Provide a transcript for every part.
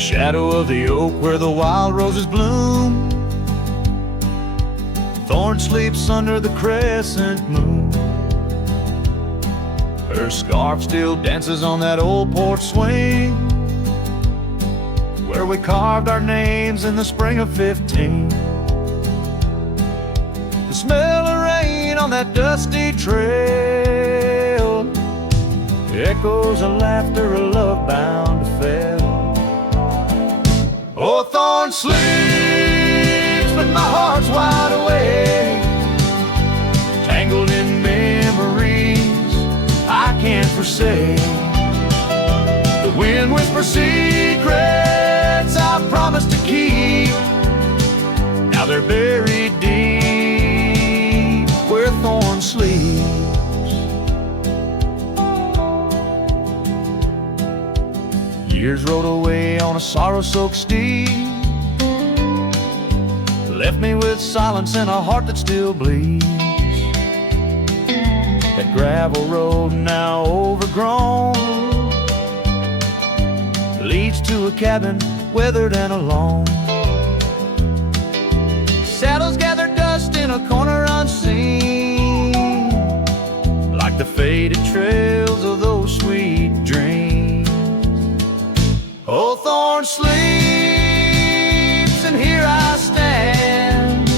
shadow of the oak where the wild roses bloom, Thorns sleeps under the crescent moon. Her scarf still dances on that old porch swing where we carved our names in the spring of 15. The smell of rain on that dusty trail, echoes of laughter, a love bound to fail. Oh, Thorns sleeps, but my heart's wide awake, tangled in memories I can't forsake. The wind whispers secrets I promised to keep, now they're buried deep where Thorns sleeps. Years rode away on a sorrow-soaked steed, left me with silence and a heart that still bleeds. That gravel road now overgrown leads to a cabin weathered and alone. Saddles gather dust in a corner unseen, like the faded trails of those sweet dreams. Oh, Thorns sleeps, and here I stand,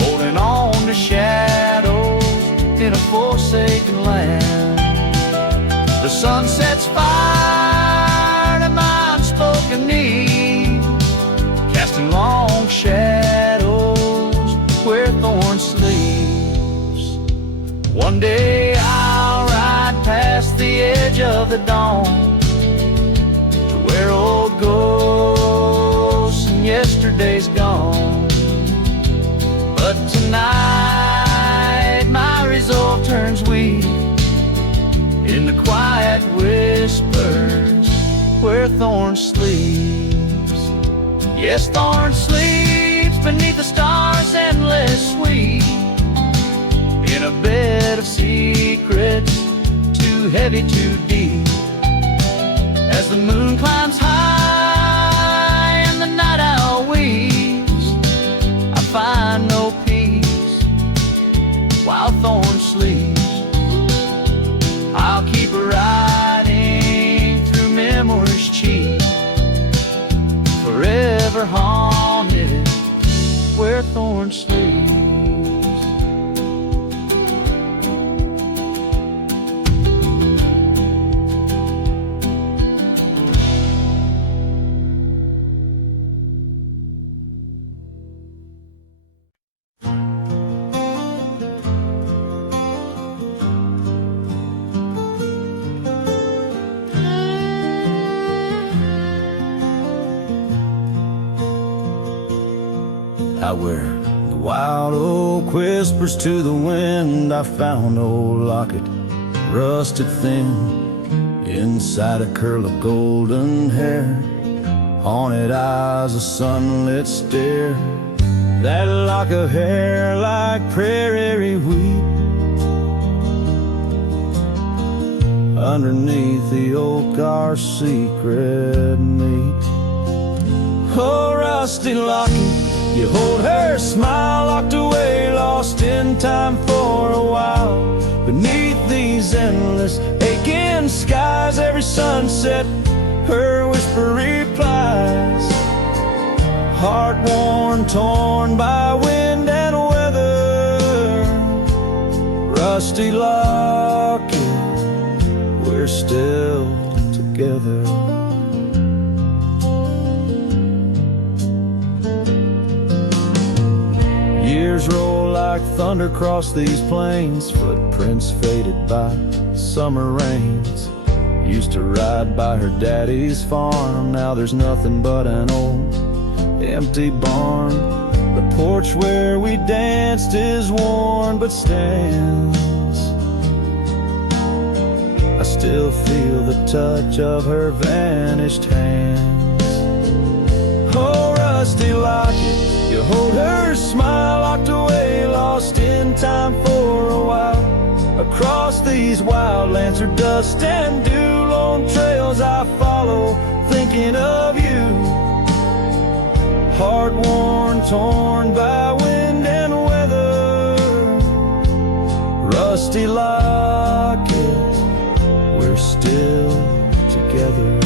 holding on to shadows in a forsaken land. The sun sets fire to my unspoken need, casting long shadows where Thorns sleeps. One day I'll ride past the edge of the dawn, where old ghosts and yesterday's gone. But tonight my resolve turns weak in the quiet whispers where Thorns sleeps. Yes, Thorns sleeps beneath the stars endless sweet, in a bed of secrets too heavy, too deep. As the moon climbs high and the night owl weeps, I find no peace while Thorns sleeps. I'll keep riding through memories cheap, forever haunted where Thorns sleeps. Out where the wild oak whispers to the wind, I found old Locket, rusted thin, inside a curl of golden hair, haunted eyes, a sunlit stare. That lock of hair like prairie wheat, underneath the oak our secret meet. Oh, rusty Locket, you hold her smile locked away, lost in time for a while. Beneath these endless aching skies, every sunset her whisper replies. Heart worn, torn by wind and weather, rusty Locket, we're still together. Years roll like thunder across these plains, footprints faded by summer rains. Used to ride by her daddy's farm, now there's nothing but an old empty barn. The porch where we danced is worn but stands. I still feel the touch of her vanished hands. Oh, rusty Locket, you hold her smile locked away, lost in time for a while. Across these wildlands or dust and dew, lone trails I follow, thinking of you. Heart worn, torn by wind and weather, rusty locket, we're still together.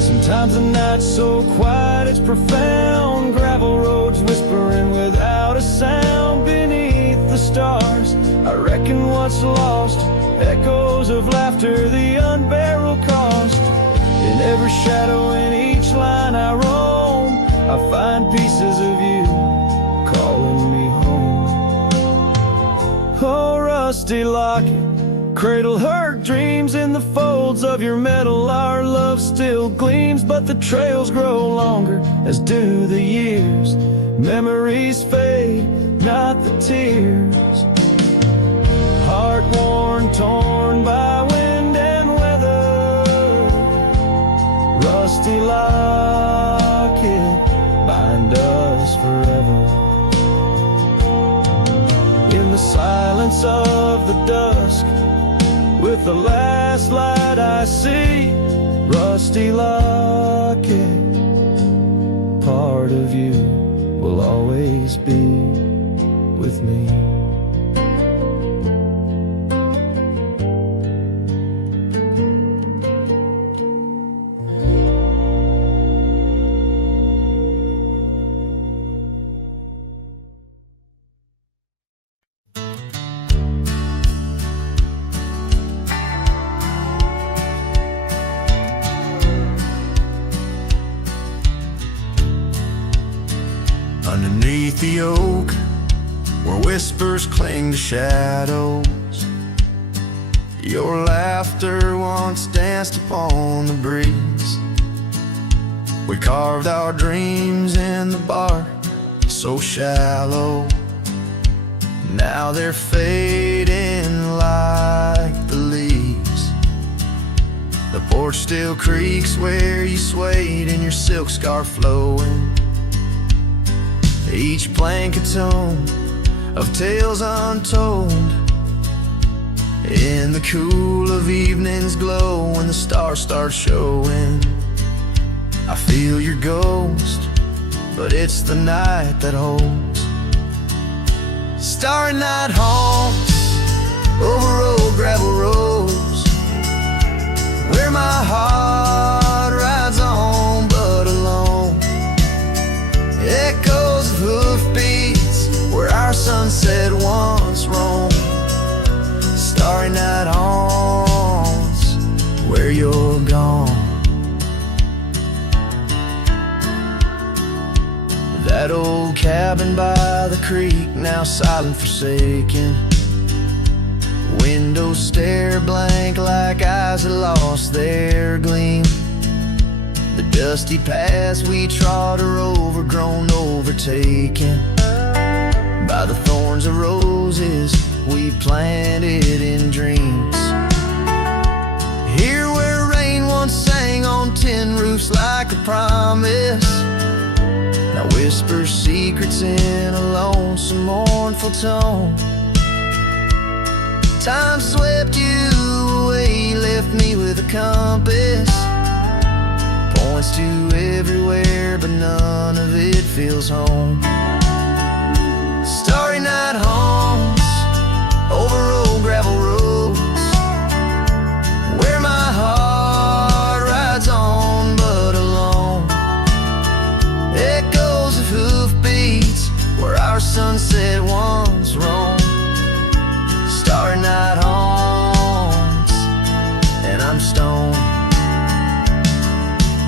Sometimes the night's so quiet it's profound, gravel roads whispering without a sound beneath the stars. I reckon what's lost, echoes of laughter, the unbearable cost. In every shadow, in each line I roam, I find pieces of you calling me home. Oh, rusty locket, cradle her dreams in the folds of your metal. Our love still gleams, but the trails grow longer, as do the years. Memories fade, not the tears. Heart worn, torn by wind and weather, rusty locket, bind us forever. In the silence of the dusk, with the last light I see, rusty locket, part of you will always be with me. Underneath the oak, where whispers cling to shadows, your laughter once danced upon the breeze. We carved our dreams in the bark, so shallow. Now they're fading like the leaves. The porch still creaks where you swayed in your silk scarf flowing. Each blank a tone of tales untold. In the cool of evening's glow, when the stars start showing, I feel your ghost, but it's the night that holds. Starry night haunts over old gravel roads, where my heart rides on but alone. Echoes of hoofbeats where our sunset once roamed. Starry night haunts where you're gone. That old cabin by the creek, now silent, forsaken. Windows stare blank like eyes that lost their gleam. The dusty paths we trod are overgrown, overtaken by the thorns of roses we planted in dreams. Here where rain once sang on tin roofs like a promise, now whispers secrets in a lonesome, mournful tone. Time swept you away, left me with a compass. Points to everywhere, but none of it feels home. Starry night haunts over old gravel roads, where my heart rides on but alone. Echoes of hoofbeats where our sunset once roamed. Starry night haunts, and I'm stoned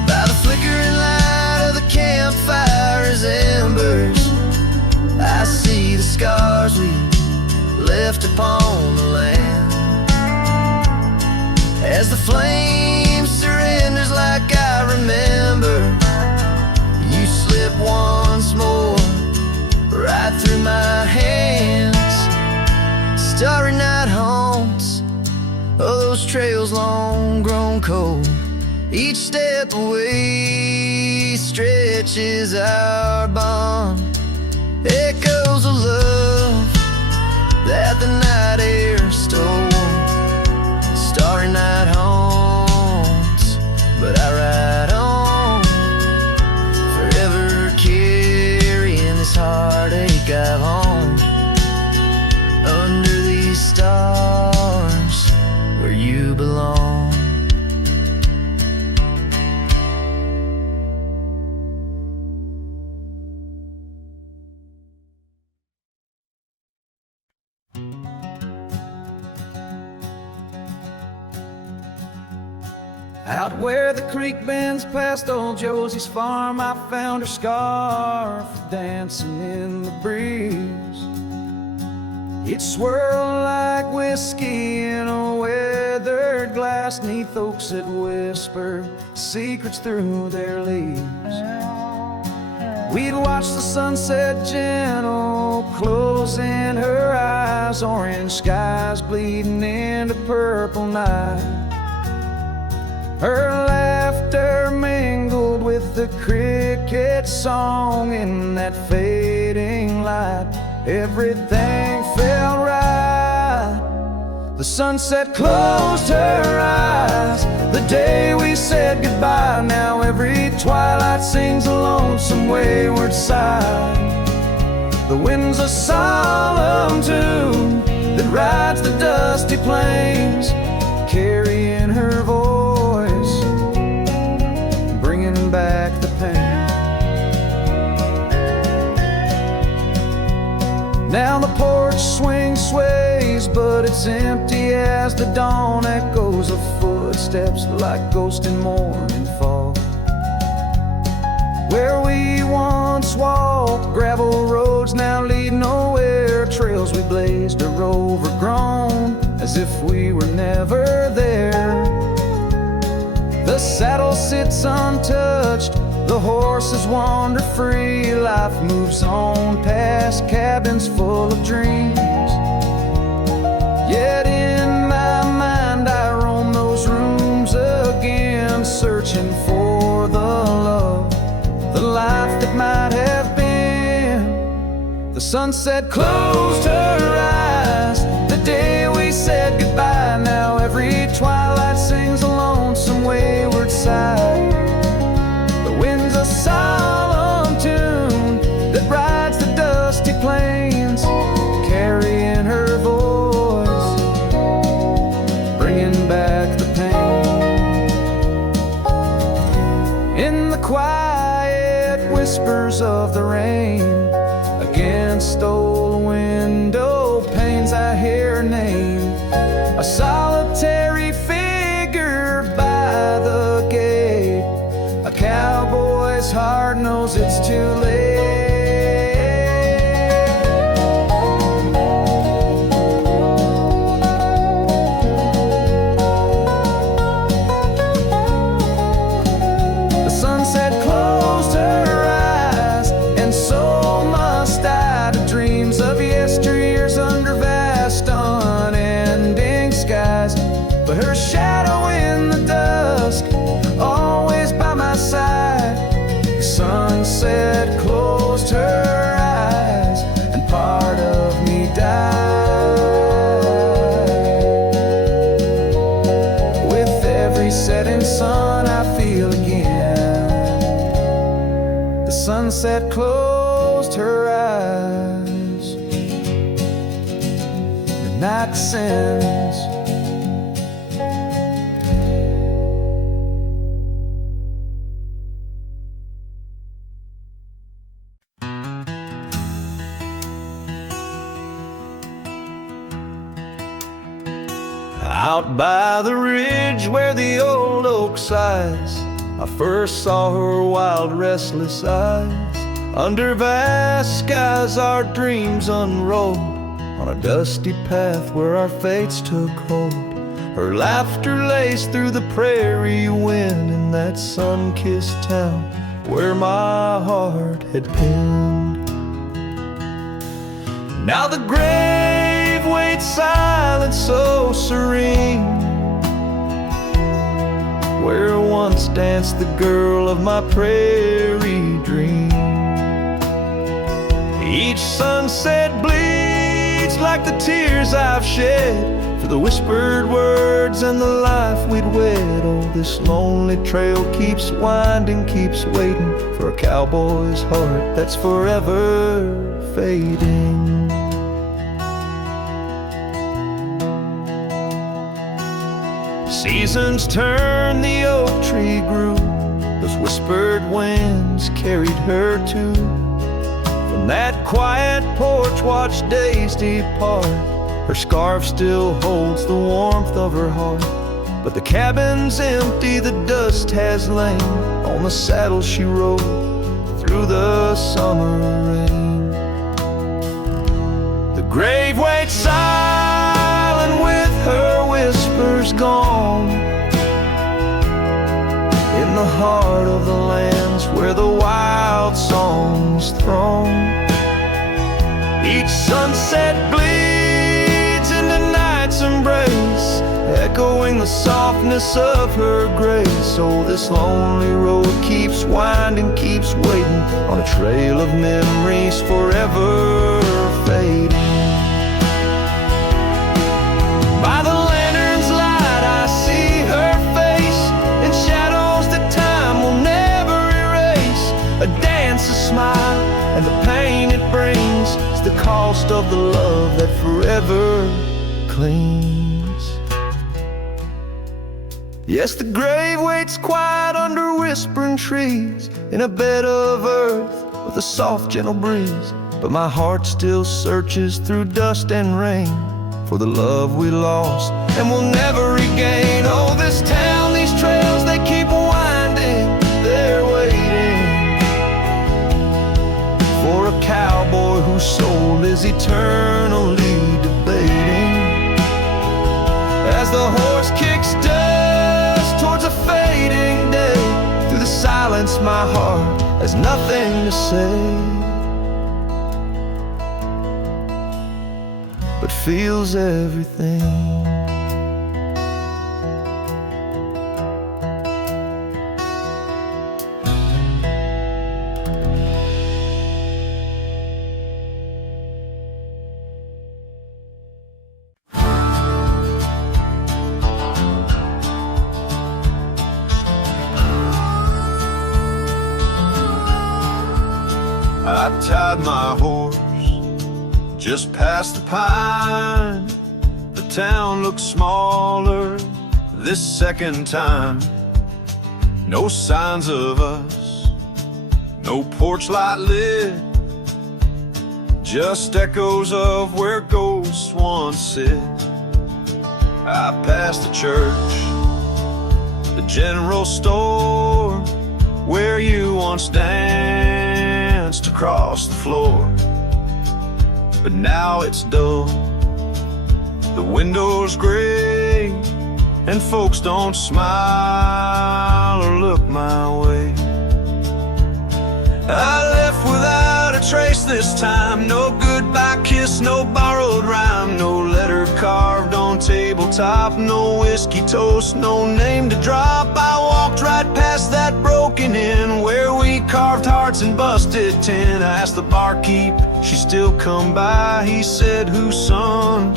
by the flickering light of the campfire's embers. I see the scars we left upon the land, as the flame surrenders like I remember. You slip once more right through my hands. Starry night haunts, oh, those trails long grown cold. Each step away stretches our bond. Echoes of love that the night air stole. Starry night haunts, but I ride on, forever carrying this heartache I've owned. Under these stars, where you belong. Out where the creek bends past old Josie's farm, I found her scarf dancing in the breeze. It swirled like whiskey in a weathered glass, 'neath oaks that whisper secrets through their leaves. We'd watch the sunset gentle, closing her eyes, orange skies bleeding into purple night. Her laughter mingled with the cricket song in that fading light. Everything felt right. The sunset closed her eyes the day we said goodbye. Now every twilight sings a lonesome wayward sigh. The wind's a solemn tune that rides the dusty plains, carrying her voice, bringing back the pain. Now the porch swing sways, but it's empty as the dawn echoes of footsteps like ghosts in morning fall. Where we once walked, gravel roads now lead nowhere. Trails we blazed are overgrown, as if we were never there. The saddle sits untouched, the horses wander free. Life moves on past cabins full of dreams. Yet in my mind I roam those rooms again, searching for the love, the life that might have been. The sunset closed her eyes the day we said goodbye. Now every twilight sings a lonesome wayward sigh. The wind's a solemn tune that rides the dusty plains, carrying her voice, bringing back the pain. In the quiet whispers of the rain, against old window panes I hear her name, a solitary figure by the gate. A cowboy's heart knows it's too late. The sunset closed her eyes, and so must I, to dreams of yesteryears under vast unending skies. But her shadow in the dusk, always by my side. The sunset closed her eyes, and part of me died. With every setting sun I feel again. The sunset closed her eyes. The night descends. Out by the ridge where the old oak sighs, I first saw her wild, restless eyes. Under vast skies our dreams unrolled, on a dusty path where our fates took hold. Her laughter laced through the prairie wind in that sun-kissed town where my heart had pinned. Now the grave waits silent, so serene, where once danced the girl of my prairie dream. Each sunset bleeds fades like the tears I've shed for the whispered words and the life we'd wed. Oh, this lonely trail keeps winding, keeps waiting for a cowboy's heart that's forever fading. Seasons turn, the oak tree grew, those whispered winds carried her too. From that quiet porch, watch days depart. Her scarf still holds the warmth of her heart, but the cabin's empty, the dust has lain on the saddle she rode through the summer rain. The grave waits silent with her whispers gone, in the heart of the lands where the wild songs throng. Each sunset bleeds into night's embrace, echoing the softness of her grace. Oh, this lonely road keeps winding, keeps waiting on a trail of memories forever fading. By the lantern's light I see her face in shadows that time will never erase. A dance, a smile, and the pain it brings is the cost of the love that forever clings. Yes, the grave waits quiet under whispering trees, in a bed of earth with a soft gentle breeze. But my heart still searches through dust and rain for the love we lost and will never regain. Oh, this town, these trails, they keep winding, they're waiting for a cowboy whose soul is eternally debating. As the horse kicks dust towards a fading day, through the silence my heart has nothing to say, but feels everything. I tied my horse just past the pine. The town looks smaller this second time. No signs of us, no porch light lit, just echoes of where ghosts once sit. I passed the church, the general store, where you once danced across the floor. But now it's dull, the windows gray, and folks don't smile or look my way. I left without a trace this time, no goodbye kiss, no borrowed rhyme, no letter carved on tabletop, no whiskey toast, no name to drop. I walked right past that broken inn where we carved hearts and busted tin. I asked the barkeep, she still come by, he said, whose son?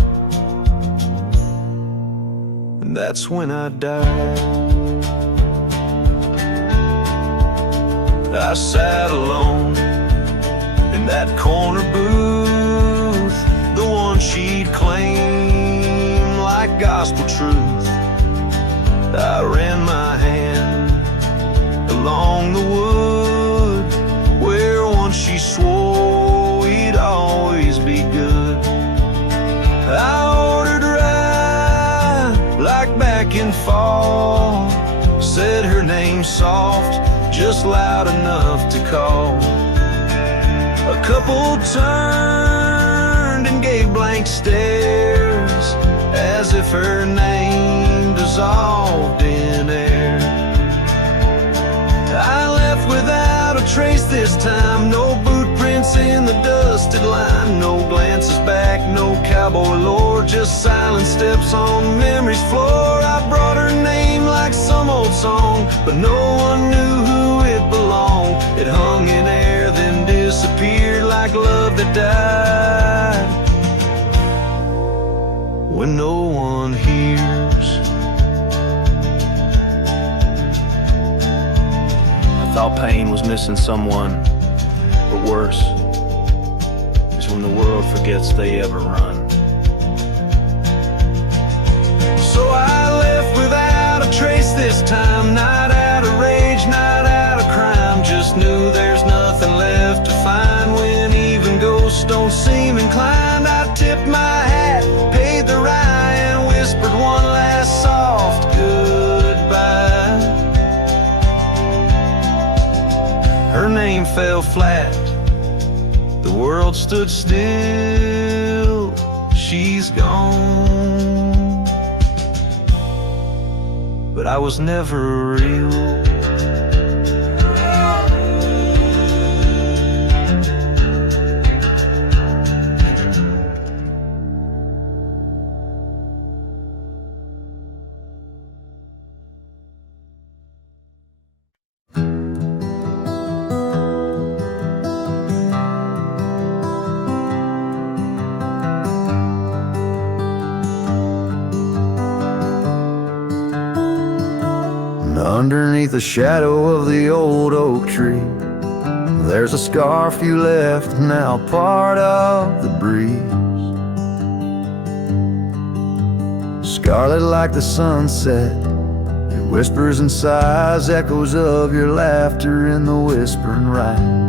And that's when I died. I sat alone in that corner booth, the one she'd claim like gospel truth. I ran my hand along the wood where once she swore we'd always be good. I ordered rye like back in fall, said her name soft, just loud enough to call. A couple turned and gave blank stares, as if her name dissolved in air. I left without a trace this time, no boot prints in the dusted line, no glances back, no cowboy lore, just silent steps on memory's floor. I brought her name like some old song, but no one knew who it belonged. It hung in air, then disappeared like love that died. thought pain was missing someone. But worse is when the world forgets they ever run. So I left without a trace this time, not out of rage, not out of crime. Just knew there's nothing left to find when even ghosts don't seem inclined. I tipped my hat, paid the rye, and whispered one last soft goodbye. Her name fell flat, the world stood still, she's gone. But I was never real. Underneath the shadow of the old oak tree, there's a scarf you left, now part of the breeze. Scarlet like the sunset, it whispers and sighs, echoes of your laughter in the whispering rhyme.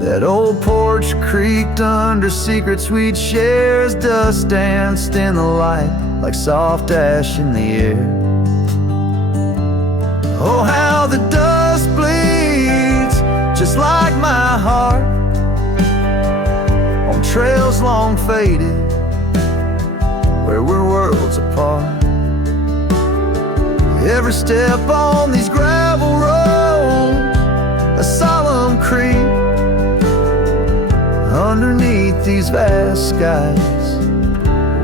That old porch creaked under secrets we'd share as dust danced in the light like soft ash in the air. Oh, how the dust bleeds, just like my heart, on trails long faded, where we're worlds apart. Every step on these gravel roads, a solemn creep, underneath these vast skies,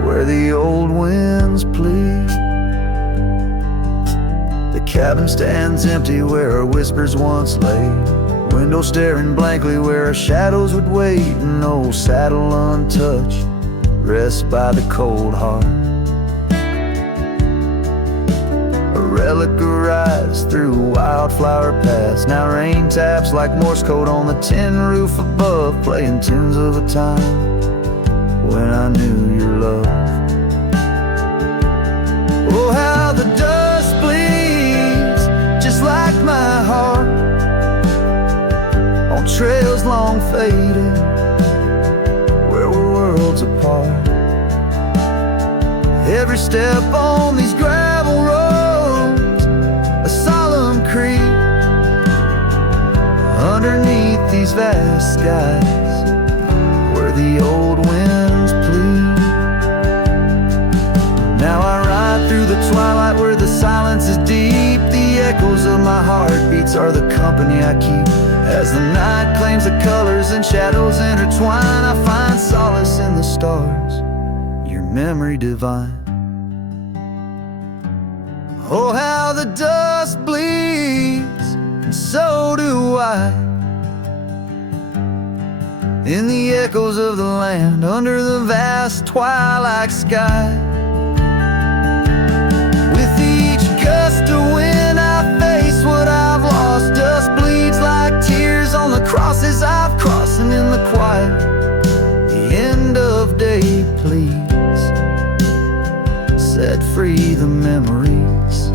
where the old winds plead. The cabin stands empty where our whispers once lay, window staring blankly where our shadows would wait. An old saddle untouched rests by the cold heart. A relic arrives through wildflower paths. Now rain taps like Morse code on the tin roof above, playing tunes of a time when I knew your love. Oh, how the dust bleeds, just like my heart, on trails long faded, where we're worlds apart. Every step on these gravel roads, a solemn creep, underneath these vast skies, where the old winds plead. Now I ride through the twilight where the silence is deep. The echoes of my heartbeats are the company I keep. As the night claims the colors and shadows intertwine, I find solace in the stars, your memory divine. Oh, how the dust bleeds, and so do I, in the echoes of the land, under the vast twilight sky. With each gust of wind I face what I've lost. Dust bleeds like tears on the crosses I've crossed. And in the quiet, the end of day please, set free the memories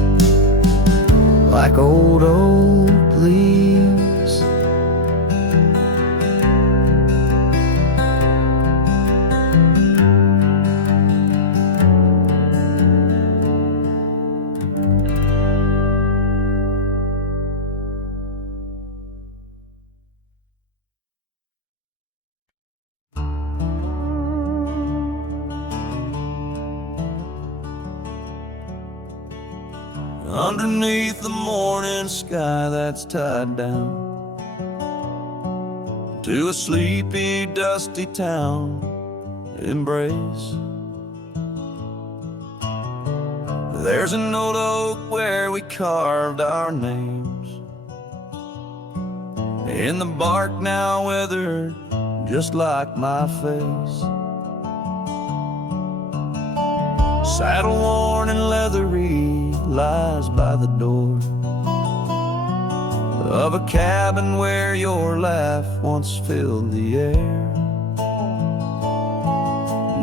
like old oak leaves. Underneath the morning sky that's tied down to a sleepy, dusty town, Embrace. There's an old oak where we carved our names, in the bark now weathered just like my face. Saddle worn and leathery lies by the door, of a cabin where your laugh once filled the air.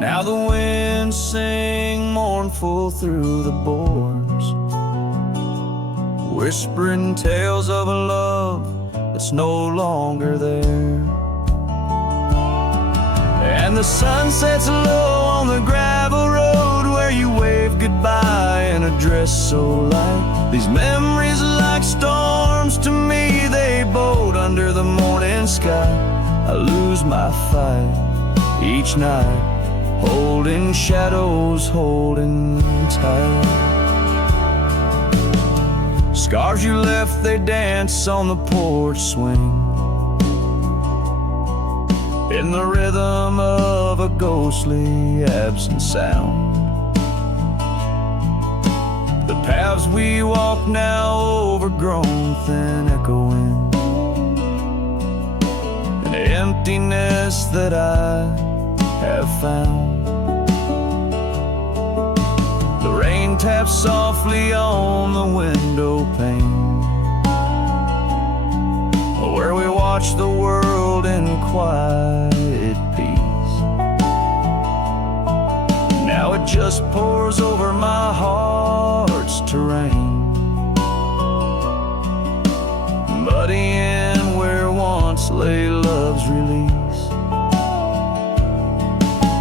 Now the winds sing mournful through the boards, whispering tales of a love that's no longer there. And the sun sets low on the gravel road where you wave goodbye in a dress so light. These memories are like storms to me, they boat under the morning sky. I lose my fight each night, holding shadows, holding tight. Scars you left, they dance on the porch swing, in the rhythm of a ghostly absent sound. The paths we walk now overgrown, thin echoing, an emptiness that I have found. The rain taps softly on the window pane, where we watch the world in quiet peace. Now it just pours over my heart's terrain, muddying where once lay love's release.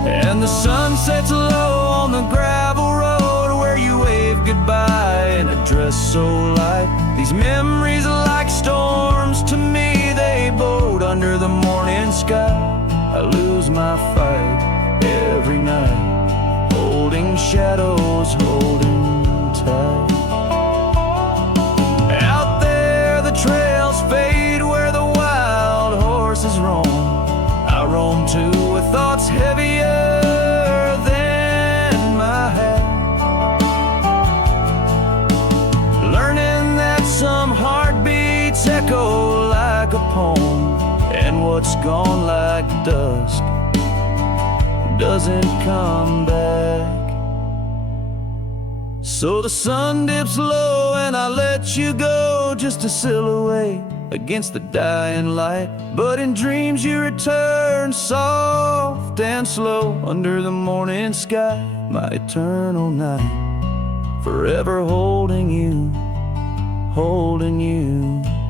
And the sun sets low on the gravel road where you wave goodbye in a dress so light. These memories are like storms to me, they boat under the morning sky. I lose my fight every night, holding shadows, holding tight. Out there the trails fade where the wild horses roam. I roam too with thoughts heavier than my head, learning that some heartbeats echo like a poem, and what's gone like dusk doesn't come back. So the sun dips low and I let you go, just a silhouette against the dying light. But in dreams you return, soft and slow, under the morning sky, my eternal night, forever holding you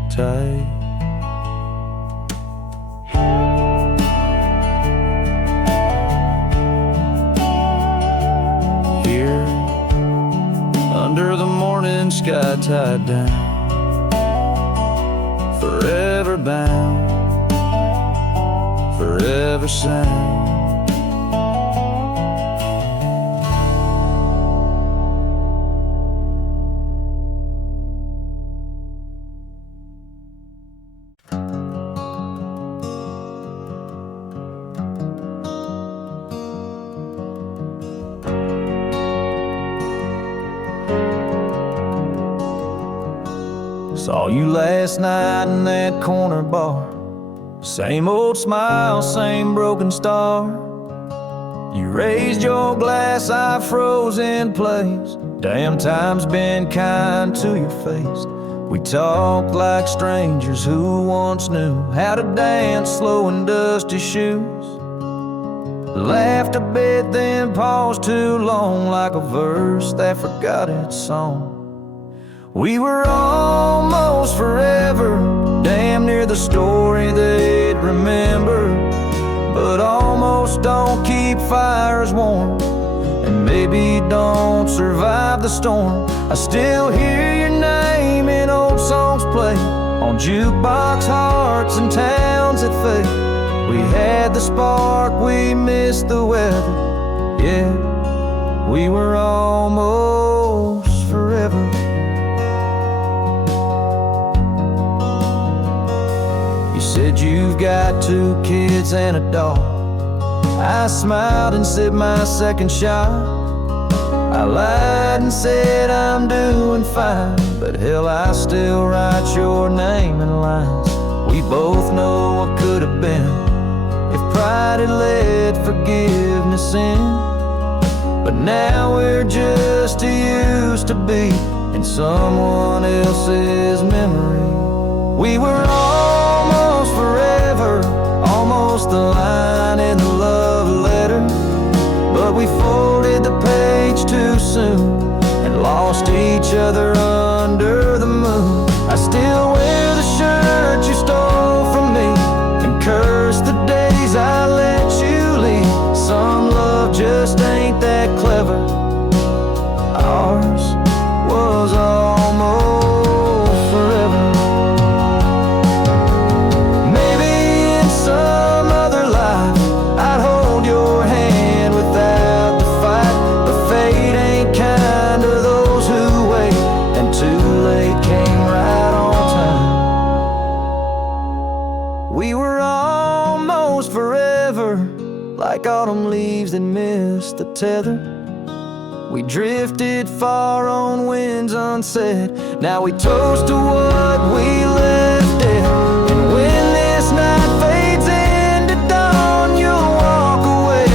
tight. Here, under the morning sky, tied down, forever bound, forever sound. Saw you last night in that corner bar, same old smile, same broken star. You raised your glass, I froze in place. Damn, time's been kind to your face. We talked like strangers who once knew how to dance slow in dusty shoes. Laughed a bit, then paused too long, like a verse that forgot its song. We were almost forever, damn near the story they'd remember. But almost don't keep fires warm, and maybe don't survive the storm. I still hear your name in old songs played on jukebox hearts and towns that fade. We had the spark, we missed the weather. Yeah, we were almost forever. You said you've got 2 kids and a dog. I smiled and sipped my second shot. I lied and said I'm doing fine, but hell, I still write your name in lines. We both know what could have been if pride had let forgiveness in. But now we're just too used to be in someone else's memory. We were almost forever, almost the line in the love letter, but we folded the page too soon and lost each other under the moon. I still wear the shirt you stole from me and curse the days I let you leave. Some love just ain't that clever. Ours was almost forever. Maybe in some other life I'd hold your hand without the fight, but fate ain't kind to those who wait, and too late came right on time. We were almost forever, like autumn leaves that miss the tether. We drifted far on winds unsaid. Now we toast to what we left dead. And when this night fades into dawn, you'll walk away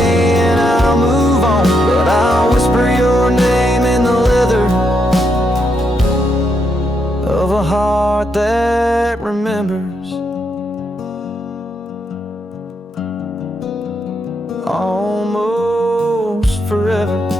and I'll move on, but I'll whisper your name in the leather of a heart that remembers. Almost forever.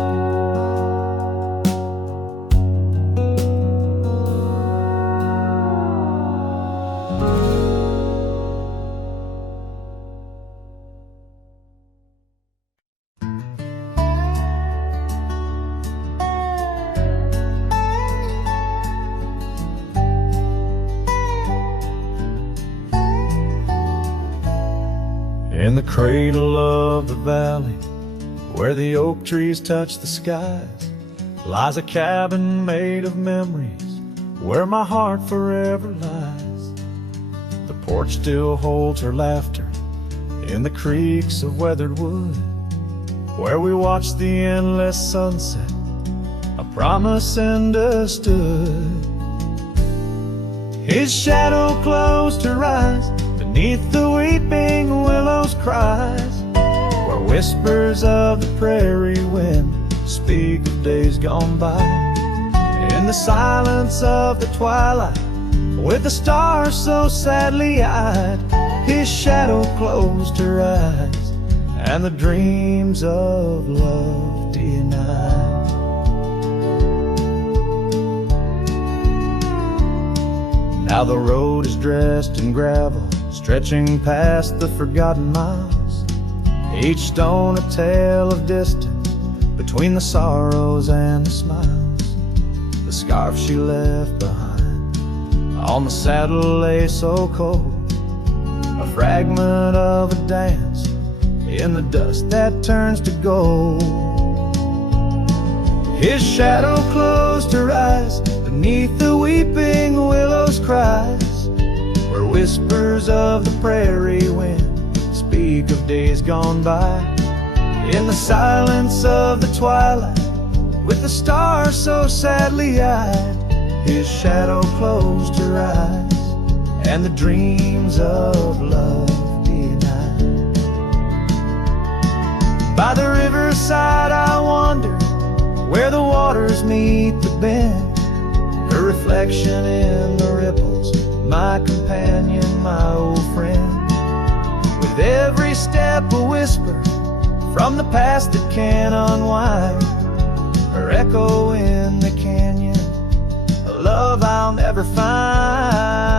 In the cradle of the valley, where the oak trees touch the skies, lies a cabin made of memories, where my heart forever lies. The porch still holds her laughter in the creaks of weathered wood, where we watched the endless sunset, a promise understood. His shadow closed her eyes beneath the weeping willow's cries, where whispers of the prairie wind speak of days gone by. In the silence of the twilight, with the stars so sadly eyed, his shadow closed her eyes, and the dreams of love denied. Now the road is dressed in gravel, stretching past the forgotten miles, each stone a tale of distance between the sorrows and the smiles. The scarf she left behind on the saddle lay so cold, a fragment of a dance in the dust that turns to gold. His shadow closed her eyes beneath the weeping willow's cries, where whispers of the prairie wind speak of days gone by. In the silence of the twilight, with the stars so sadly eyed, his shadow closed her eyes, and the dreams of love denied. By the riverside I wander, where the waters meet the bend, her reflection in the ripples, my companion, my old friend. With every step a whisper from the past that can unwind, her echo in the canyon, a love I'll never find.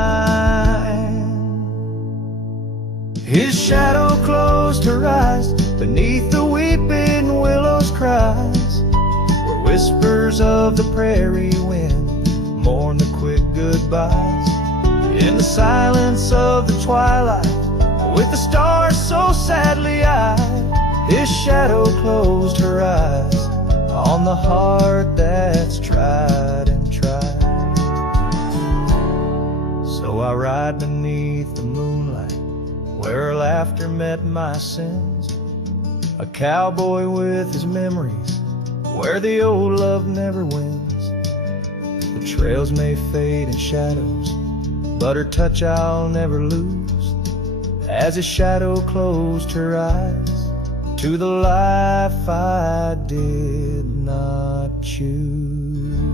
His shadow closed her eyes beneath the weeping willow's cries, where whispers of the prairie wind mourn the quick goodbyes. In the silence of the twilight, with the stars so sadly eyed, his shadow closed her eyes on the heart that's tried and tried. So I ride beneath the moonlight, where her laughter met my sins, a cowboy with his memories, where the old love never wins. The trails may fade in shadows, but her touch I'll never lose, as his shadow closed her eyes to the life I did not choose.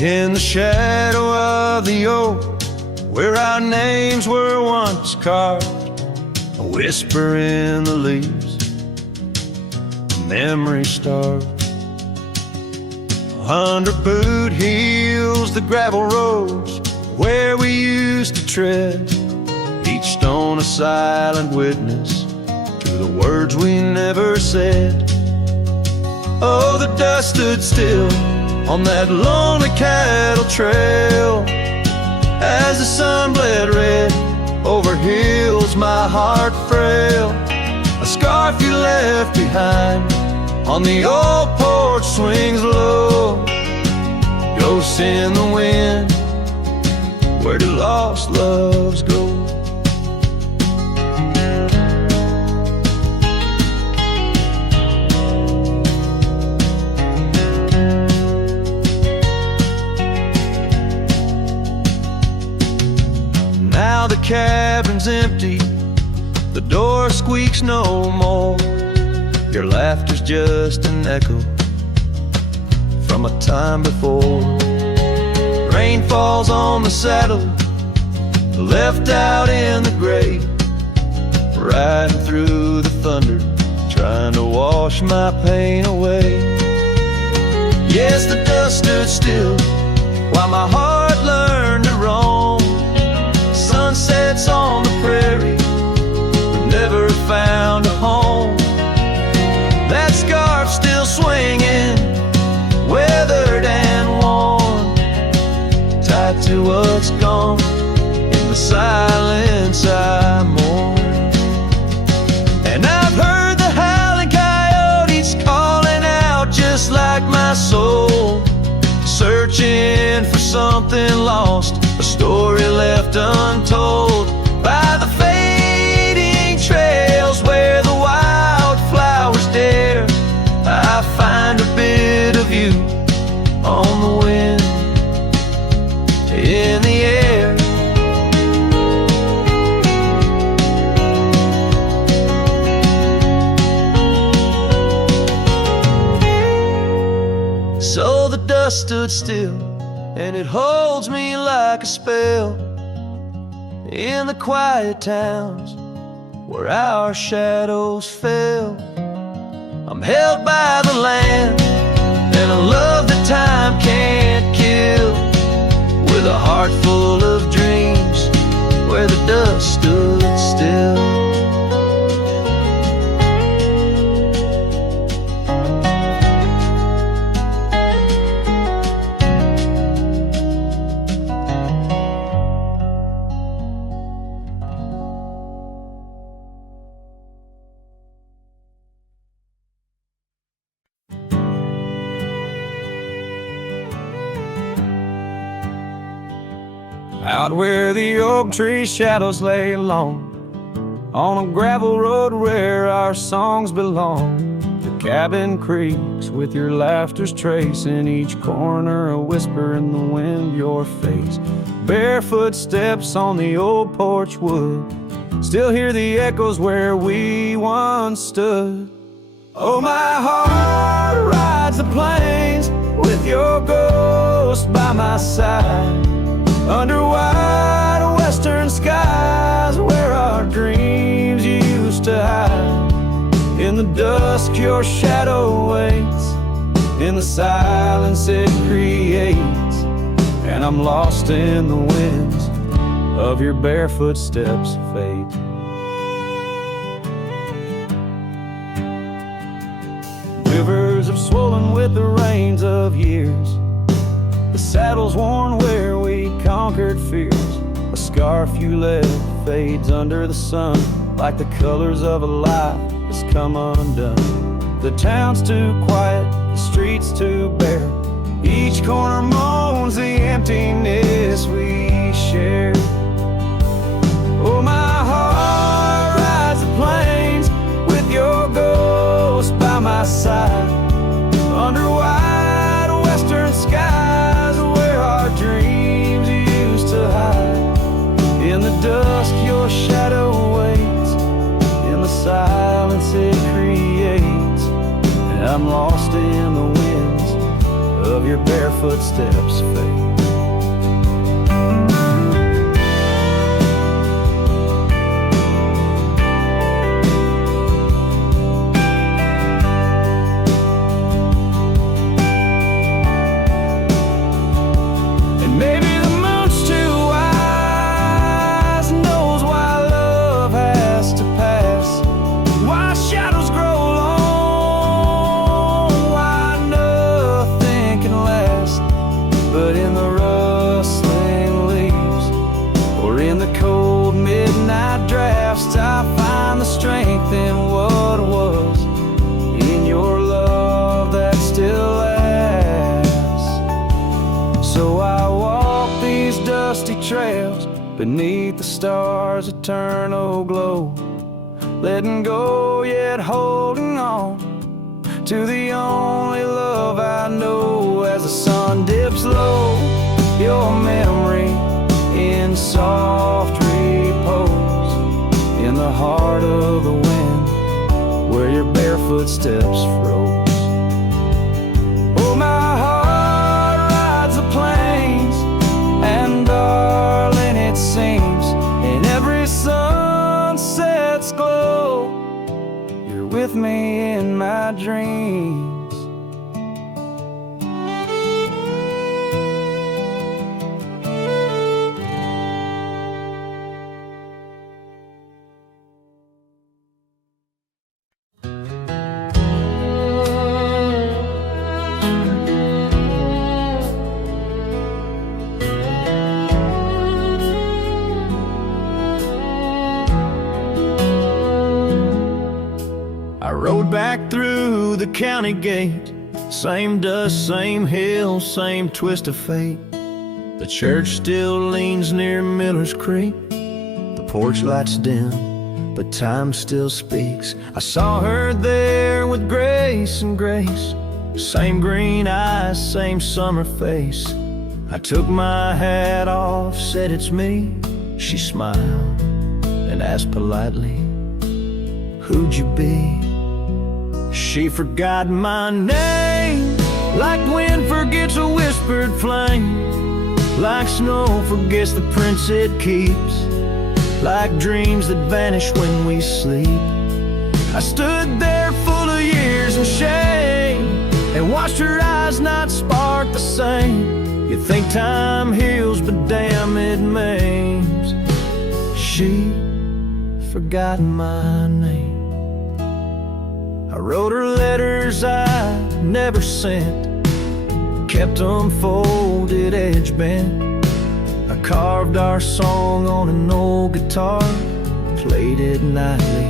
In the shadow of the oak, where our names were once carved, a whisper in the leaves, a memory starved. Under boot heels, the gravel roads where we used to tread, each stone a silent witness to the words we never said. Oh, the dust stood still on that lonely cattle trail as the sun bled red over hills my heart frail. A scarf you left behind on the old porch swings low, ghosts in the wind, where do lost loves go? Now the cabin's empty, the door squeaks no more. Your laughter's just an echo from a time before. Rain falls on the saddle, left out in the gray, riding through the thunder, trying to wash my pain away. Yes, the dust stood still while my heart learned to roam. Sunsets on the prairie, but never found a home. That scarf still swinging, weathered and worn, tied to what's gone. In the silence I mourn. And I've heard the howling coyotes calling out just like my soul, searching for something lost, a story left untold by the fading trails where the wildflowers dare. I find a bit of you on the wind, in the air. So the dust stood still, and it holds me like a spell in the quiet towns where our shadows fell. I'm held by the land and a love that time can't kill, with a heart full of dreams where the dust stood still. Out where the oak tree shadows lay long, on a gravel road where our songs belong. The cabin creaks with your laughter's trace, in each corner a whisper in the wind, your face. Barefoot steps on the old porch wood, still hear the echoes where we once stood. Oh, my heart rides the plains with your ghost by my side, under wide western skies where our dreams used to hide. In the dusk your shadow waits, in the silence it creates, and I'm lost in the winds of your barefoot steps of fate. Rivers have swollen with the rains of years, the saddle's worn where we conquered fears. A scarf you left fades under the sun, like the colors of a life that's come undone. The town's too quiet, the street's too bare, each corner moans the emptiness we share. Oh, my heart rides the plains with your ghost by my side, under wide western skies where our dreams used to hide. In the dusk your shadow waits, in the silence it creates, and I'm lost in the winds of your bare footsteps fade. Beneath the stars' eternal glow, letting go yet holding on to the only love I know. As the sun dips low, your memory in soft repose, in the heart of the wind where your bare footsteps froze. Oh, my heart rides the plains, and darling, it seems in every sunset's glow, you're with me in my dreams. Back through the county gate, same dust, same hill, same twist of fate. The church still leans near Miller's Creek. The porch lights dim, but time still speaks. I saw her there with grace and grace, same green eyes, same summer face. I took my hat off, said it's me. She smiled and asked politely, who'd you be? She forgot my name, like wind forgets a whispered flame, like snow forgets the prints it keeps, like dreams that vanish when we sleep. I stood there full of years and shame, and watched her eyes not spark the same. You think time heals, but damn it maims. She forgot my name. I wrote her letters I never sent, kept them folded, edge bent. I carved our song on an old guitar, played it nightly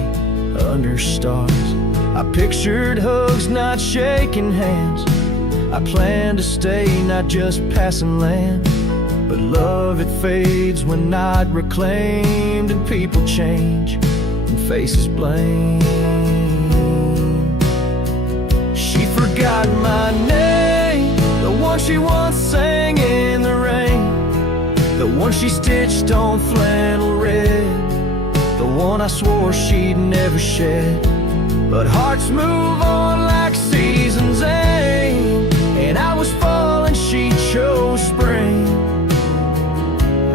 under stars. I pictured hugs, not shaking hands. I planned to stay, not just passing land. But love, it fades when not reclaimed, and people change and faces blame. Forgot my name, the one she once sang in the rain, the one she stitched on flannel red, the one I swore she'd never shed. But hearts move on like seasons aim, and I was fall and she chose spring.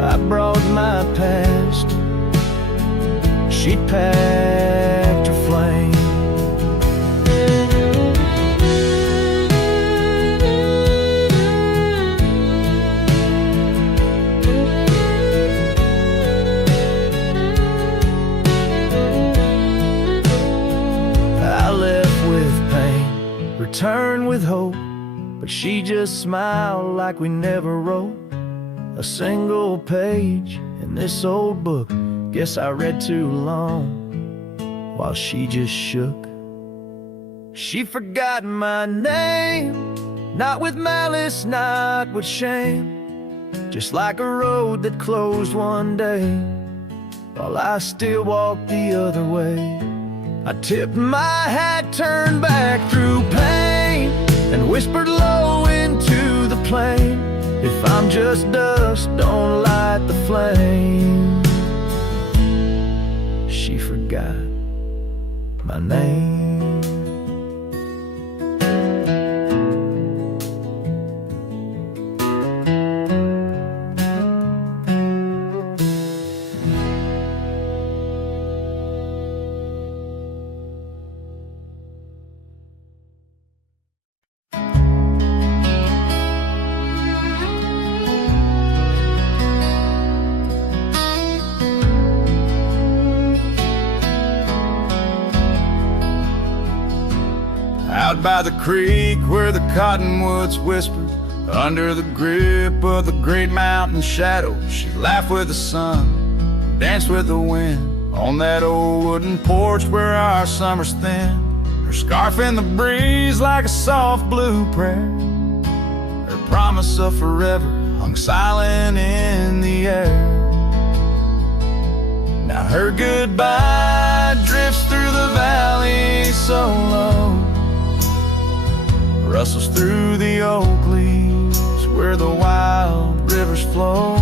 I brought my past, she packed her flame. Return with hope, but she just smiled like we never wrote a single page in this old book. Guess I read too long while she just shook. She forgot my name, not with malice, not with shame, just like a road that closed one day while I still walked the other way. I tipped my hat, turned back through pain, and whispered low into the plain, if I'm just dust, don't light the flame. She forgot my name. by the creek where the cottonwoods whispered, under the grip of the great mountain shadow, she laughed with the sun, danced with the wind, on that old wooden porch where our summers thin. Her scarf in the breeze like a soft blue prayer, her promise of forever hung silent in the air. Now her goodbye drifts through the valley so low, rustles through the oak leaves where the wild rivers flow.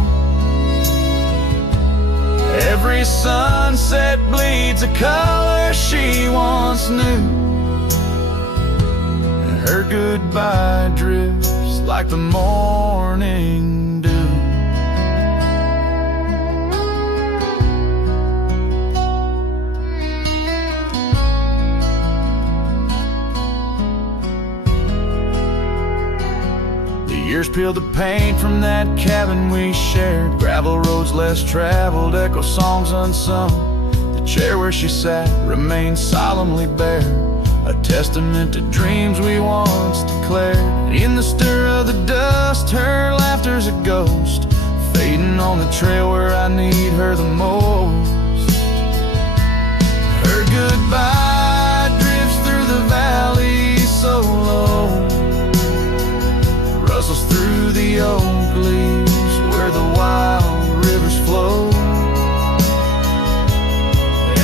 Every sunset bleeds a color she once knew, and her goodbye drifts like the morning dew. Years peeled the paint from that cabin we shared, gravel roads less traveled, echo songs unsung. The chair where she sat remained solemnly bare, a testament to dreams we once declared. In the stir of the dust, her laughter's a ghost, fading on the trail where I need her the most. Her goodbye drifts through the valley so low, rustles through the oak leaves where the wild rivers flow.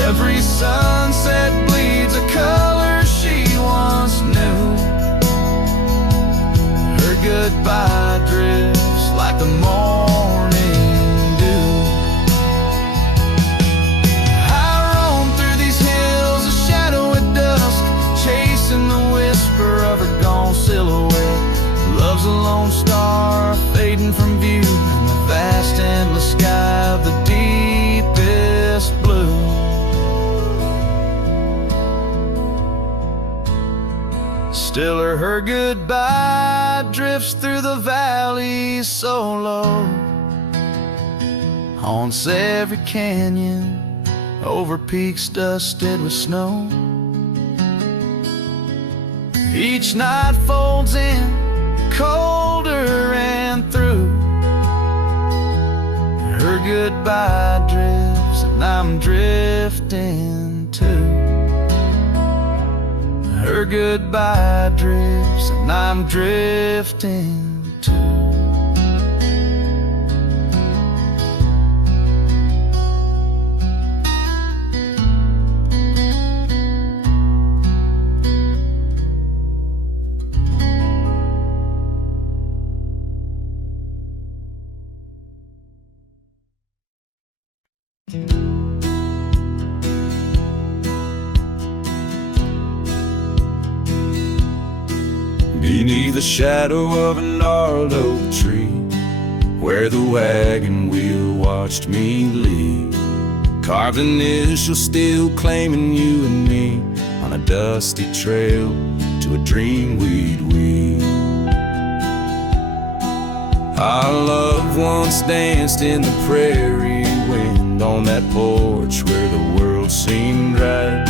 Every sunset bleeds a color she once knew, her goodbye drifts like the morning dew. I roam through these hills, a shadow at dusk, chasing the whisper of her gone silhouette. Love's a lone star fading from view in the vast endless sky of the deepest blue. Still her goodbye drifts through the valley so low, haunts every canyon, over peaks dusted with snow. Each night folds in colder and through, her goodbye drifts and I'm drifting too. Her goodbye drifts and I'm drifting too. Beneath the shadow of a gnarled oak tree, where the wagon wheel watched me leave, carved initials still claiming you and me, on a dusty trail to a dream we'd weave. Our loved ones danced in the prairie wind, on that porch where the world seemed right,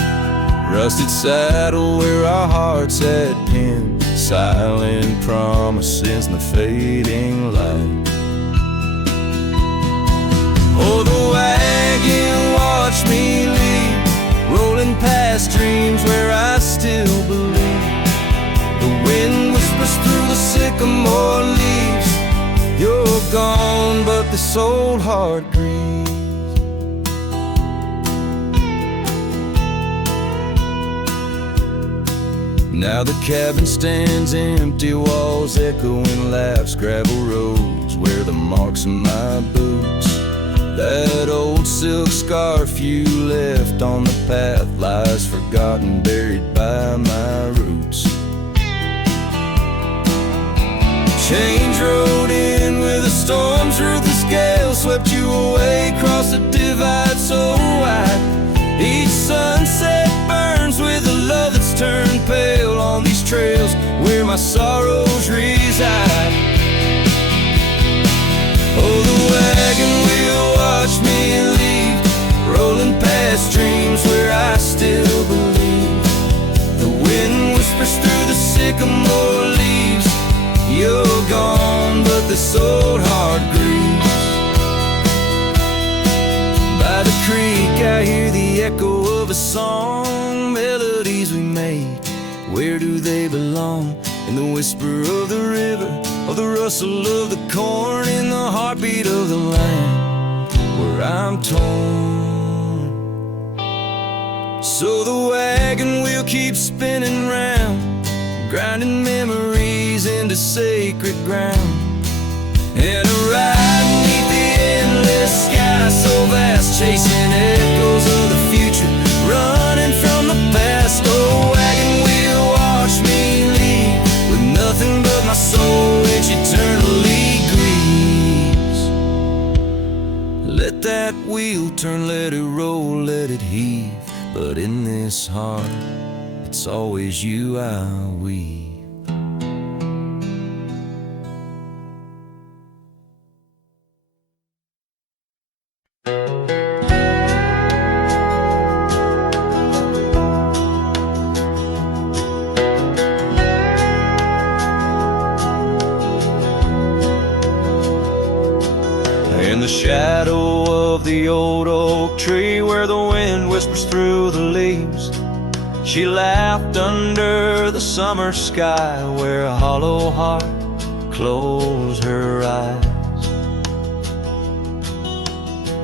rusted saddle where our hearts had pinned, silent promises in the fading light. Oh, the wagon watched me leave, rolling past dreams where I still believe. The wind whispers through the sycamore leaves, you're gone, but this old heart grieves. Now the cabin stands empty, walls echoing laughs, gravel roads where the marks of my boots. That old silk scarf you left on the path lies forgotten, buried by my roots. Change rode in with the storm's ruthless gale, swept you away across the divide so wide. Each sunset burns with a love that's turned pale on these trails where my sorrows reside. Oh, the wagon wheel watched me leave, rolling past dreams where I still believe. The wind whispers through the sycamore leaves. You're gone, but this old heart grieves. By the creek I hear the echo of a song. Melodies we made, where do they belong? In the whisper of the river, of the rustle of the corn, in the heartbeat of the land where I'm torn. So the wagon wheel keeps spinning round, grinding memories into sacred ground. And a ride beneath the endless sky so vast, chasing echoes of the future, running from the past. Oh, wagon wheel, watch me leave, with nothing but my soul which eternally grieves. Let that wheel turn, let it roll, let it heave, but in this heart, it's always you I weave. In the shadow of the old oak tree, where the wind whispers through the leaves, she laughed under the summer sky, where a hollow heart closed her eyes.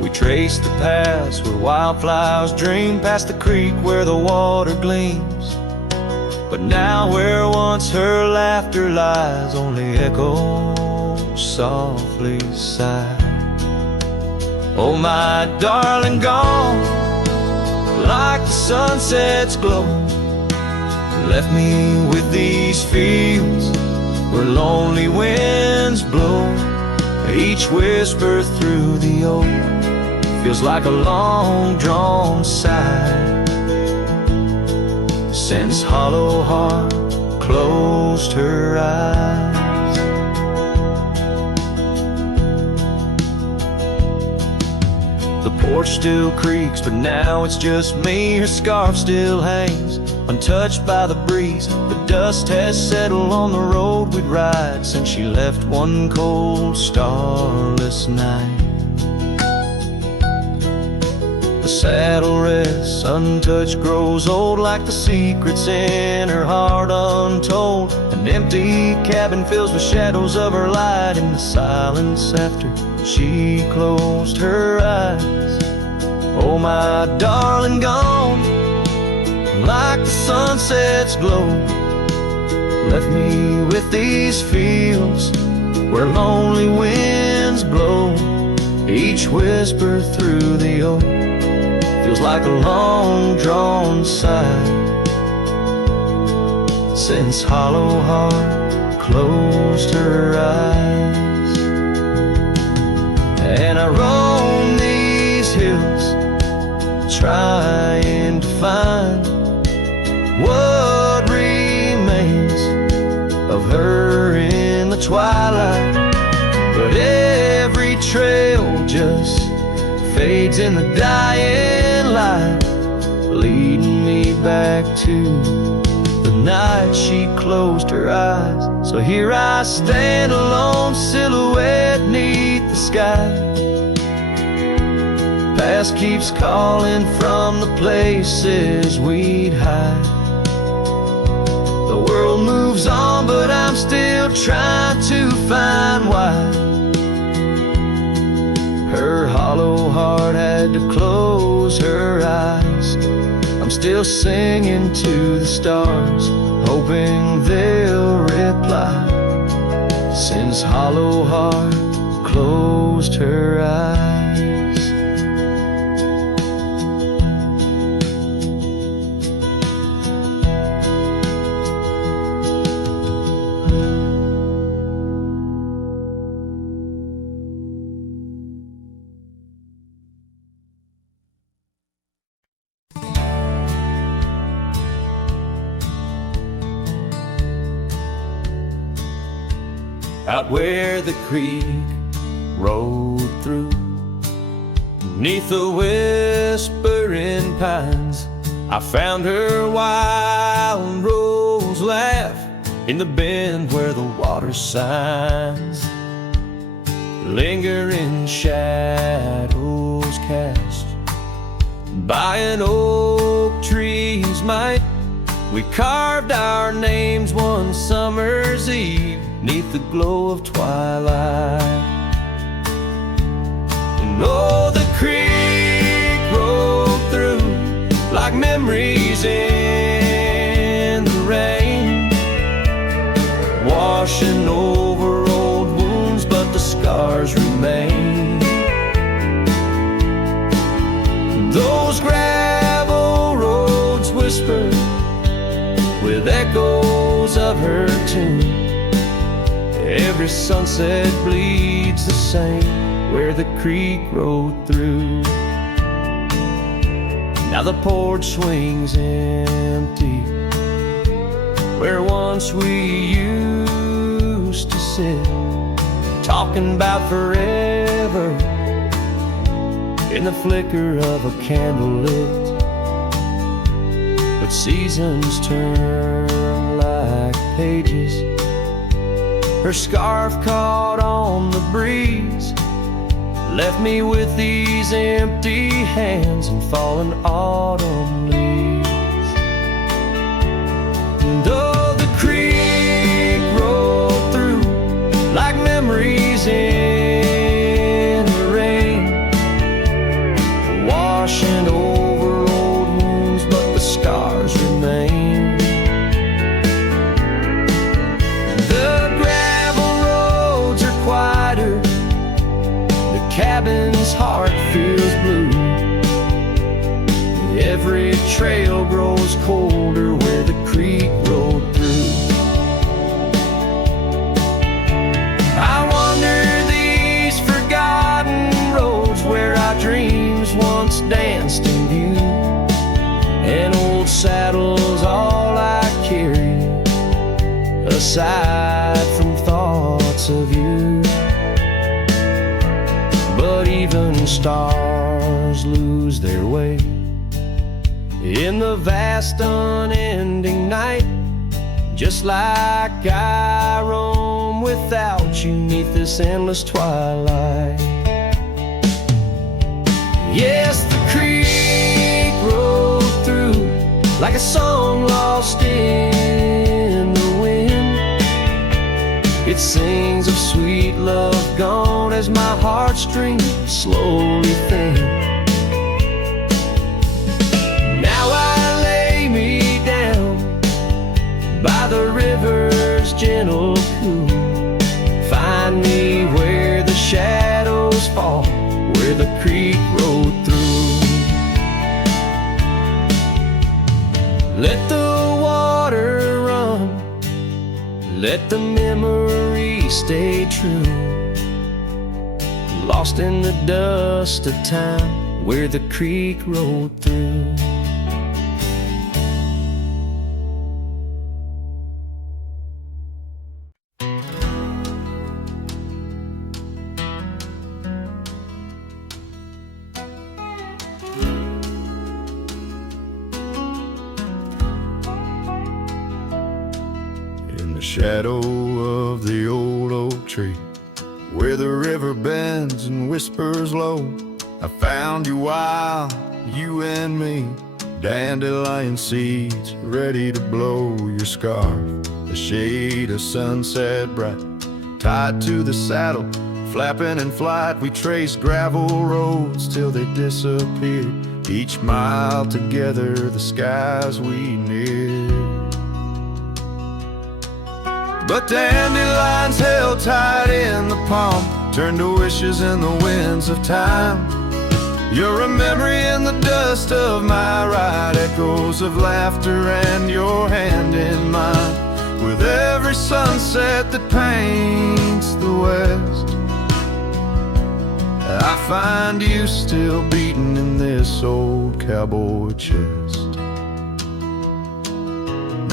We traced the paths where wildflowers dream, past the creek where the water gleams. But now where once her laughter lies, only echoes softly sigh. Oh, my darling, gone like the sunset's glow, left me with these fields where lonely winds blow. Each whisper through the oak feels like a long-drawn sigh, since hollow heart closed her eyes. The porch still creaks, but now it's just me. Her scarf still hangs, untouched by the breeze. The dust has settled on the road we'd ride since she left one cold, starless night. The saddle rests, untouched, grows old, like the secrets in her heart untold. An empty cabin fills with shadows of her light in the silence after she closed her eyes. Oh, my darling, gone like the sunset's glow, left me with these fields where lonely winds blow. Each whisper through the oak feels like a long-drawn sigh, since hollow heart closed her eyes. And I roam these hills, trying to find what remains of her in the twilight. But every trail just fades in the dying light, leading me back to the night she closed her eyes. So here I stand, a lone silhouette neath the sky. Past keeps calling from the places we'd hide. The world moves on, but I'm still trying to find why her hollow heart had to close her eyes. I'm still singing to the stars, hoping they'll reply, since hollow heart closed her eyes. Out where the creek rolled through, neath the whispering pines, I found her wild rose laugh in the bend where the water sighs, linger in shadows cast by an oak tree's might. We carved our names one summer's eve 'neath the glow of twilight. And oh, the creek rolled through like memories in the rain, washing over old wounds, but the scars remain. Those gravel roads whisper with echoes of her tune. Every sunset bleeds the same where the creek rode through. Now the porch swings empty where once we used to sit, talking about forever in the flicker of a candle lit. But seasons turn like pages. Her scarf caught on the breeze left me with these empty hands and fallen autumn leaves. And oh, the creek rolled through like memories in the rain, washing over old wounds, but the scars remain. The gravel roads are quieter, the cabin's heart feels blue. Every trail grows colder where the creek rolled through. I wander these forgotten roads where our dreams once danced in view. An old saddle's all I carry, aside from thoughts of you. But even stars lose their way in the vast unending night, just like I roam without you 'neath this endless twilight. Yes, the creek rolled through like a song lost in the wind. It sings of sweet love gone as my heartstrings slowly thin. Now I lay me down by the river's gentle cool. Find me where the shadows fall, where the creek rolled through. Let the water run, let the memory stay true, lost in the dust of time where the creek rolled through. Shadow of the old oak tree, where the river bends and whispers low, I found you while you and me, dandelion seeds ready to blow. Your scarf, a shade of sunset bright, tied to the saddle, flapping in flight. We traced gravel roads till they disappeared, each mile together the skies we neared. But dandelions held tight in the palm turned to wishes in the winds of time. You're a memory in the dust of my ride, echoes of laughter and your hand in mine. With every sunset that paints the west, I find you still beating in this old cowboy chest.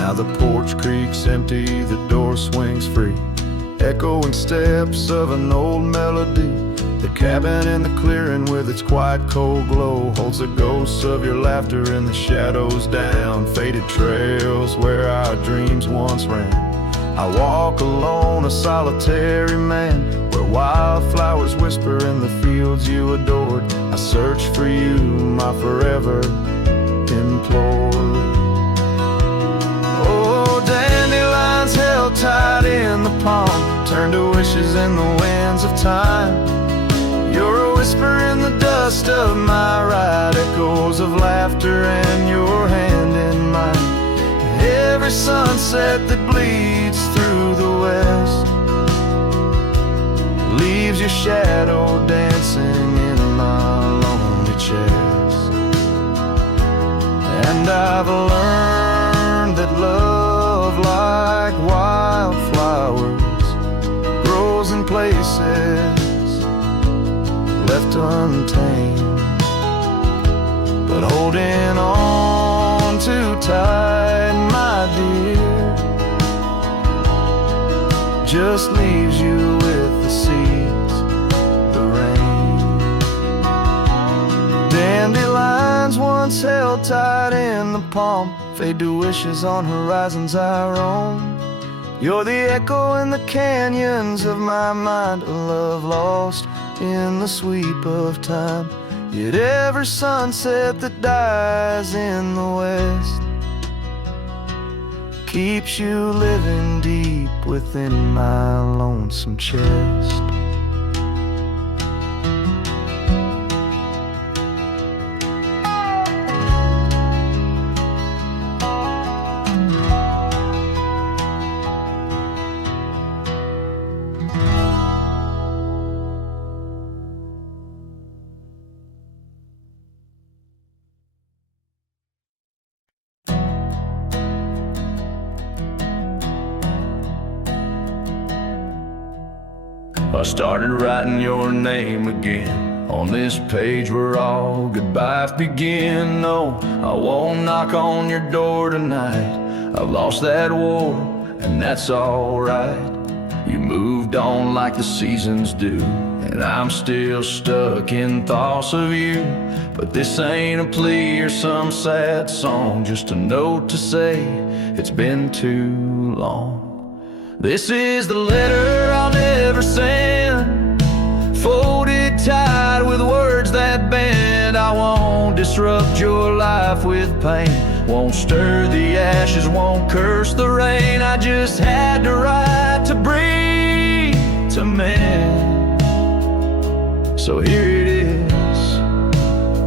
Now the porch creaks empty, the door swings free, echoing steps of an old melody. The cabin in the clearing with its quiet cold glow holds the ghosts of your laughter in the shadows down faded trails where our dreams once ran. I walk alone, a solitary man, where wildflowers whisper in the fields you adored. I search for you, my forever implored. Oh, dandelions held tight in the palm, turn to wishes in the winds of time. You're a whisper in the dust of my ride, echoes of laughter and your hand in mine. Every sunset that bleeds through the west leaves your shadow dancing in my lonely chest. And I've learned that love, like wildflowers, grows in places left untamed. But holding on too tight, my dear, just leaves you with the seeds, the rain. Dandelions once held tight in the palm fade to wishes on horizons I roam. You're the echo in the canyons of my mind, a love lost in the sweep of time. Yet every sunset that dies in the west keeps you living deep within my lonesome chest. I started writing your name again on this page where all goodbyes begin. No, I won't knock on your door tonight. I've lost that war, and that's alright. You moved on like the seasons do, and I'm still stuck in thoughts of you. But this ain't a plea or some sad song, just a note to say it's been too long. This is the letter I'll never send, folded tight with words that bend. I won't disrupt your life with pain, won't stir the ashes, won't curse the rain. I just had to write to breathe, to mend. So here it is,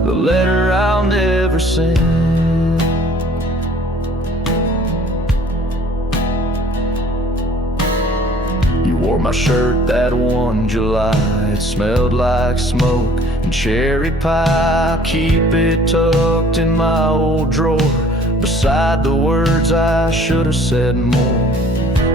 the letter I'll never send. Wore my shirt that one July, it smelled like smoke and cherry pie. Keep it tucked in my old drawer, beside the words I should have said more.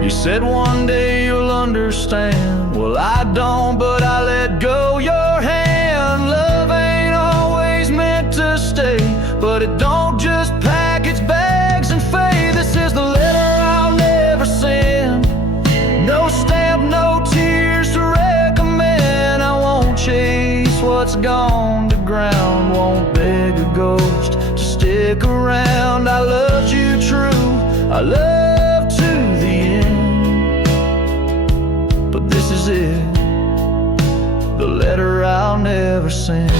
You said one day you'll understand. Well, I don't, but I let go your hand. Love ain't always meant to stay, but it don't just pack its bags and fade. This is the letter I'll never send. No stamp, no tears to recommend. I won't chase what's gone to ground, won't beg a ghost to stick around. I loved you true, I loved to the end. But this is it, the letter I'll never send.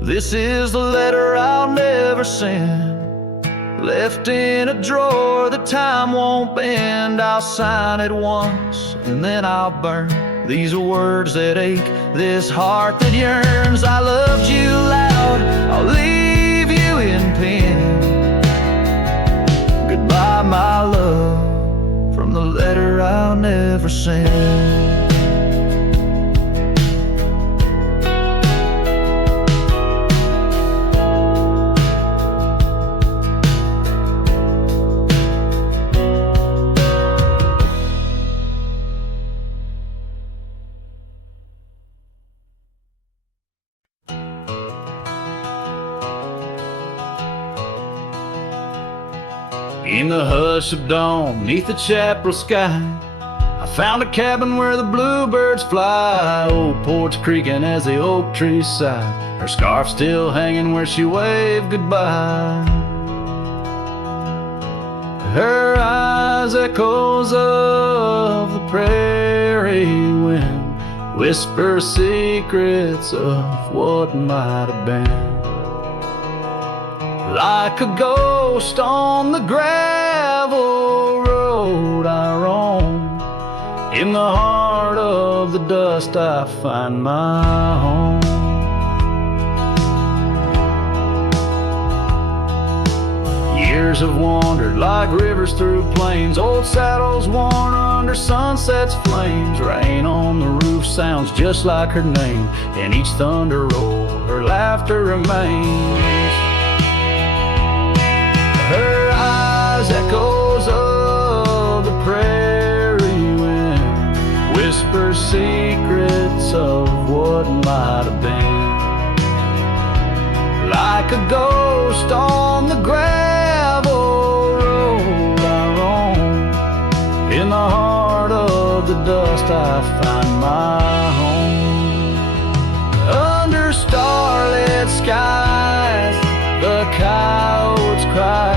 This is the letter I'll never send, left in a drawer that time won't bend. I'll sign it once and then I'll burn these words that ache, this heart that yearns. I loved you loud, I'll leave you in pen. Goodbye, my love, from the letter I'll never send. In the hush of dawn, neath the chapel sky, I found a cabin where the bluebirds fly. Old porch creaking as the oak trees sigh, her scarf still hanging where she waved goodbye. Her eyes echoes of the prairie wind, whisper secrets of what might have been. Like a ghost on the gravel road I roam, in the heart of the dust I find my home. Years have wandered like rivers through plains, old saddles worn under sunset's flames. Rain on the roof sounds just like her name, in each thunder roll her laughter remains. Her eyes echoes of the prairie wind, whisper secrets of what might have been. Like a ghost on the gravel road I roam, in the heart of the dust I find my home. Under starlit skies the coyotes cry,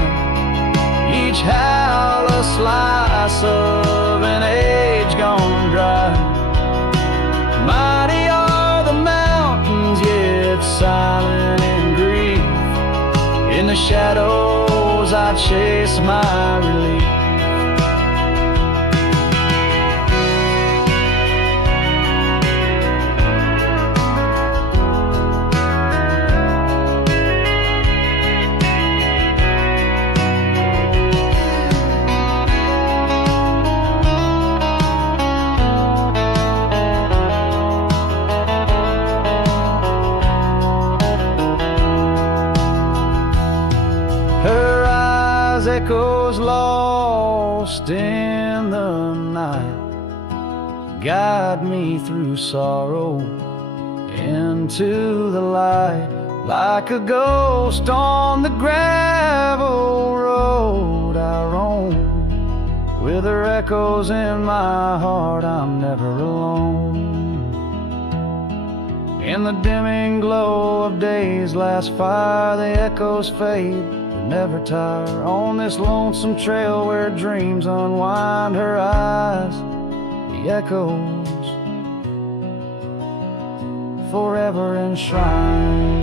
each howl a slice of an age gone dry. Mighty are the mountains, yet silent in grief. In the shadows I chase my relief. Echoes lost in the night, guide me through sorrow into the light. Like a ghost on the gravel road I roam, with her echoes in my heart I'm never alone. In the dimming glow of day's last fire the echoes fade, never tire. On this lonesome trail where dreams unwind, her eyes, the echoes forever enshrined.